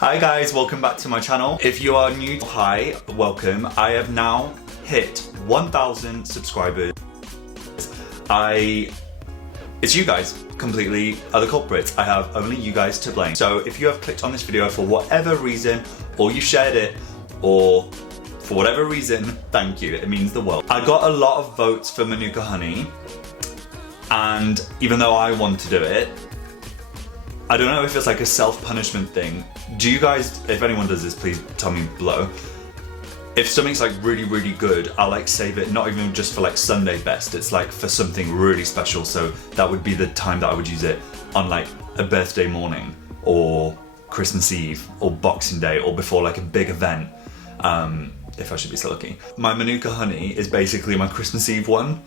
Hi guys, welcome back to my channel. If you are new, hi, welcome. I have now hit 1,000 subscribers. It's you guys completely are the culprits. I have only you guys to blame. So if you have clicked on this video for whatever reason, or you shared it, or for whatever reason, thank you, it means the world. I got a lot of votes for Manuka honey, and even though I want to do it, I don't know if it's like a self-punishment thing. Do you guys, if anyone does this, please tell me below. If something's like really, really good, I'll like save it, not even just for like Sunday best, it's like for something really special. So that would be the time that I would use it on like a birthday morning or Christmas Eve or Boxing Day or before like a big event, if I should be so lucky. My Manuka honey is basically my Christmas Eve one,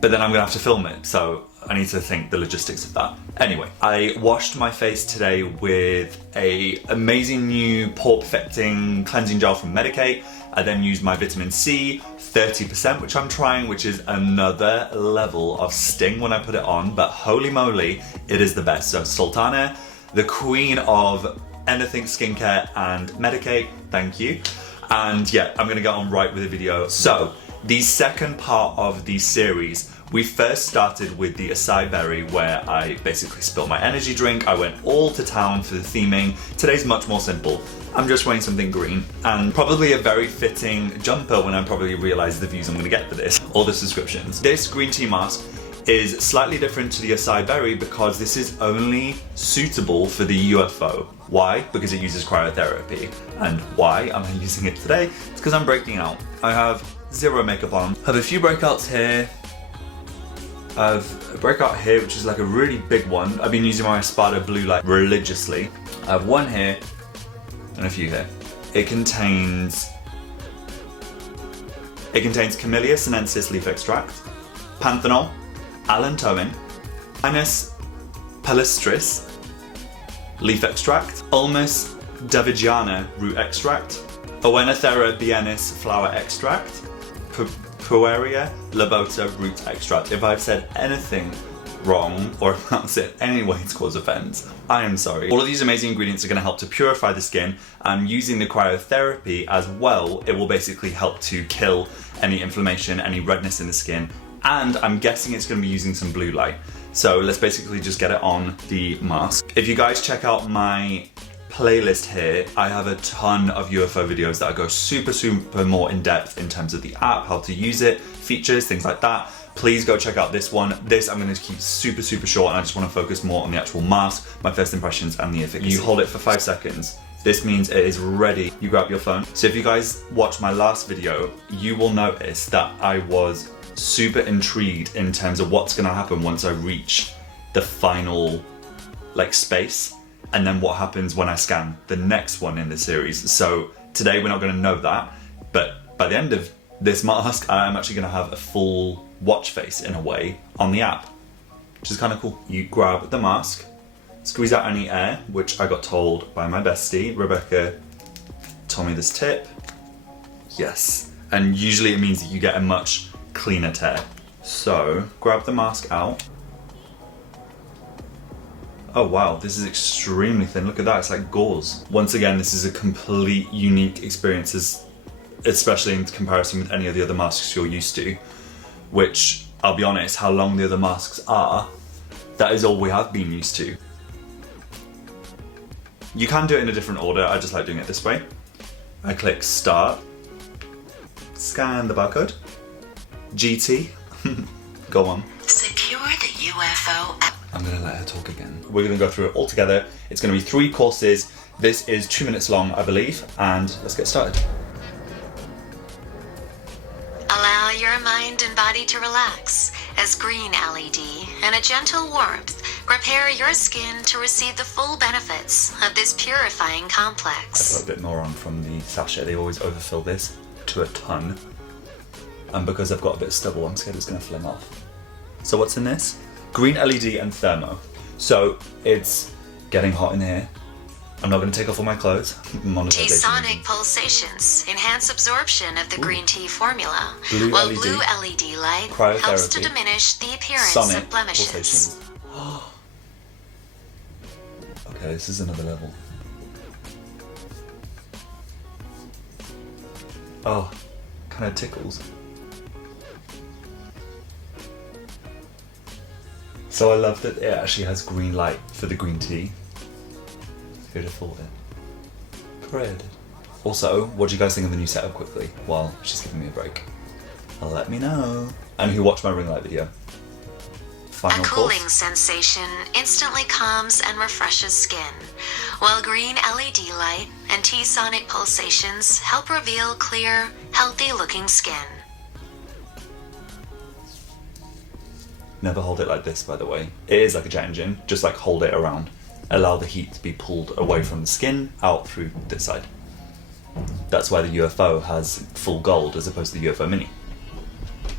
but then I'm gonna have to film it. So I need to think the logistics of that. Anyway, I washed my face today with a amazing new pore perfecting cleansing gel from Medicate. I then used my vitamin C, 30%, which I'm trying, which is another level of sting when I put it on, but holy moly, it is the best. So Sultana, the queen of anything skincare and Medicate, thank you. And yeah, I'm gonna get on right with the video. So, the second part of the series, we first started with the acai berry, where I basically spilled my energy drink. I went all to town for the theming. Today's much more simple. I'm just wearing something green and probably a very fitting jumper when I probably realize the views I'm gonna get for this, or the subscriptions. This green tea mask is slightly different to the acai berry because this is only suitable for the UFO. Why? Because it uses cryotherapy. And why am I using it today? It's because I'm breaking out. I have zero makeup on. I have a few breakouts here. I have a breakout here, which is like a really big one. I've been using my Espada blue light religiously. I have one here and a few here. It contains Camellia sinensis leaf extract, panthenol, allantoin, Pinus palustris leaf extract, Ulmus davidiana root extract, Oenothera biennis flower extract, FOREO labota root extract. If I've said anything wrong or pronounced it any way to cause offense, I am sorry. All of these amazing ingredients are going to help to purify the skin, and using the cryotherapy as well, it will basically help to kill any inflammation, any redness in the skin, and I'm guessing it's going to be using some blue light. So let's basically just get it on the mask. If you guys check out my playlist here, I have a ton of UFO videos that go super more in depth in terms of the app, how to use it, features, things like that. Please go check out this one. This I'm going to keep super short, and I just want to focus more on the actual mask, my first impressions and the efficacy. You hold it for 5 seconds. This means it is ready. You grab your phone. So if you guys watch my last video, you will notice that I was super intrigued in terms of what's going to happen once I reach the final like space, and then what happens when I scan the next one in the series. So today we're not going to know that, but by the end of this mask, I'm actually going to have a full watch face in a way on the app, which is kind of cool. You grab the mask, squeeze out any air, which I got told by my bestie, Rebecca, told me this tip. Yes, and usually it means that you get a much cleaner tear. So grab the mask out. Oh wow, this is extremely thin. Look at that, it's like gauze. Once again, this is a complete unique experience, especially in comparison with any of the other masks you're used to, which, I'll be honest, how long the other masks are, that is all we have been used to. You can do it in a different order, I just like doing it this way. I click start, scan the barcode, GT, go on. Secure the UFO. I'm gonna let her talk again. We're gonna go through it all together. It's gonna be 3 courses. This is 2 minutes long, I believe, and let's get started. Allow your mind and body to relax as green LED and a gentle warmth prepare your skin to receive the full benefits of this purifying complex. I put a bit more on from the sachet. They always overfill this to a ton. And because I've got a bit of stubble, I'm scared it's gonna fling off. So what's in this? Green LED and thermo. So it's getting hot in here. I'm not going to take off all my clothes. T-sonic pulsations enhance absorption of the green tea formula, blue while LED, blue LED light cryotherapy, helps to diminish the appearance sonic of blemishes. pulsations. Okay, this is another level. Oh, kind of tickles. So I love that it actually has green light for the green tea. Who'd have thought it? Bread. Also, what do you guys think of the new setup quickly while she's giving me a break? Let me know. And who watched my ring light video? Final A cooling course. sensation instantly calms and refreshes skin, while green LED light and T-sonic pulsations help reveal clear, healthy-looking skin. Never hold it like this, by the way. It is like a jet engine, just like hold it around. Allow the heat to be pulled away from the skin, out through this side. That's why the UFO has full gold as opposed to the UFO Mini.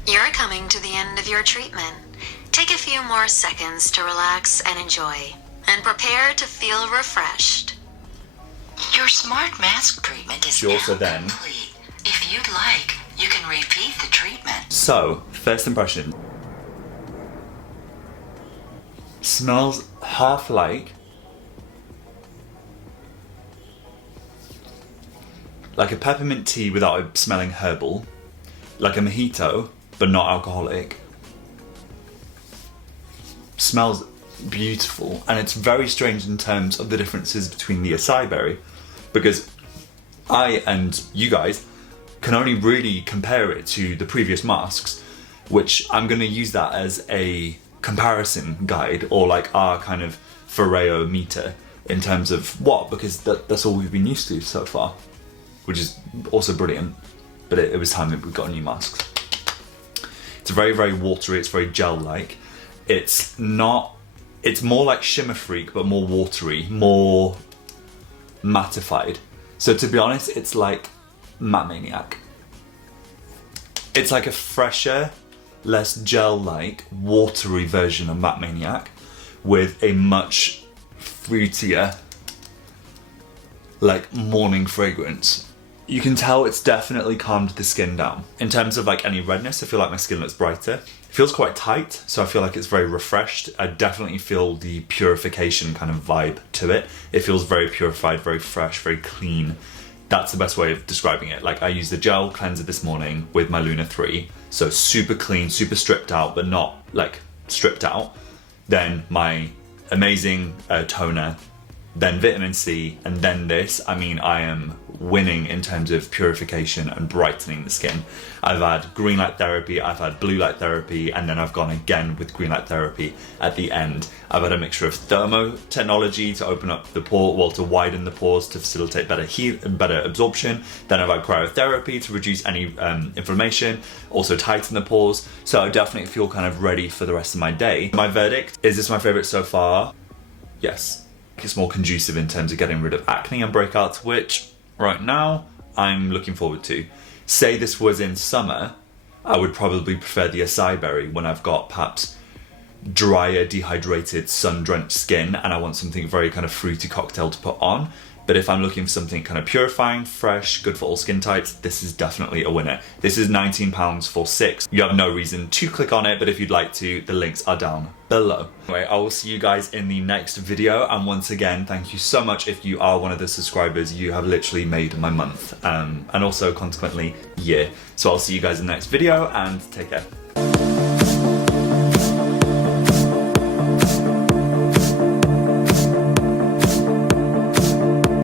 You're coming to the end of your treatment. Take a few more seconds to relax and enjoy, and prepare to feel refreshed. Your smart mask treatment is She also then complete. If you'd like, you can repeat the treatment. So, first impression. Smells half like a peppermint tea without it smelling herbal, like a mojito, but not alcoholic. Smells beautiful, and it's very strange in terms of the differences between the acai berry, because I and you guys can only really compare it to the previous masks, which I'm going to use that as a comparison guide, or like our kind of FOREO meter in terms of what, because that's all we've been used to so far, which is also brilliant, but it was time that we got new masks. It's very, very watery, it's very gel-like. It's more like Shimmer Freak, but more watery, more mattified. So to be honest, it's like Matte Maniac. It's like a fresher, less gel-like, watery version of Matte Maniac with a much fruitier, like morning fragrance. You can tell it's definitely calmed the skin down. In terms of like any redness, I feel like my skin looks brighter. It feels quite tight, so I feel like it's very refreshed. I definitely feel the purification kind of vibe to it. It feels very purified, very fresh, very clean. That's the best way of describing it. Like I used the gel cleanser this morning with my Luna 3, so super clean, super stripped out, but not like stripped out. Then my amazing toner, then vitamin C, and then this. I mean, I am winning in terms of purification and brightening the skin. I've had green light therapy, I've had blue light therapy, and then I've gone again with green light therapy at the end. I've had a mixture of thermo technology to open up the pore, well, to widen the pores to facilitate better heat and better absorption. Then I've had cryotherapy to reduce any inflammation, also tighten the pores. So I definitely feel kind of ready for the rest of my day. My verdict, is this my favorite so far? Yes. It's more conducive in terms of getting rid of acne and breakouts, which right now I'm looking forward to. Say this was in summer, I would probably prefer the acai berry when I've got perhaps drier, dehydrated, sun-drenched skin and I want something very kind of fruity cocktail to put on. But if I'm looking for something kind of purifying, fresh, good for all skin types, this is definitely a winner. This is £19 for 6. You have no reason to click on it, but if you'd like to, the links are down below. Anyway, I will see you guys in the next video. And once again, thank you so much if you are one of the subscribers. You have literally made my month and also consequently year. So I'll see you guys in the next video and take care.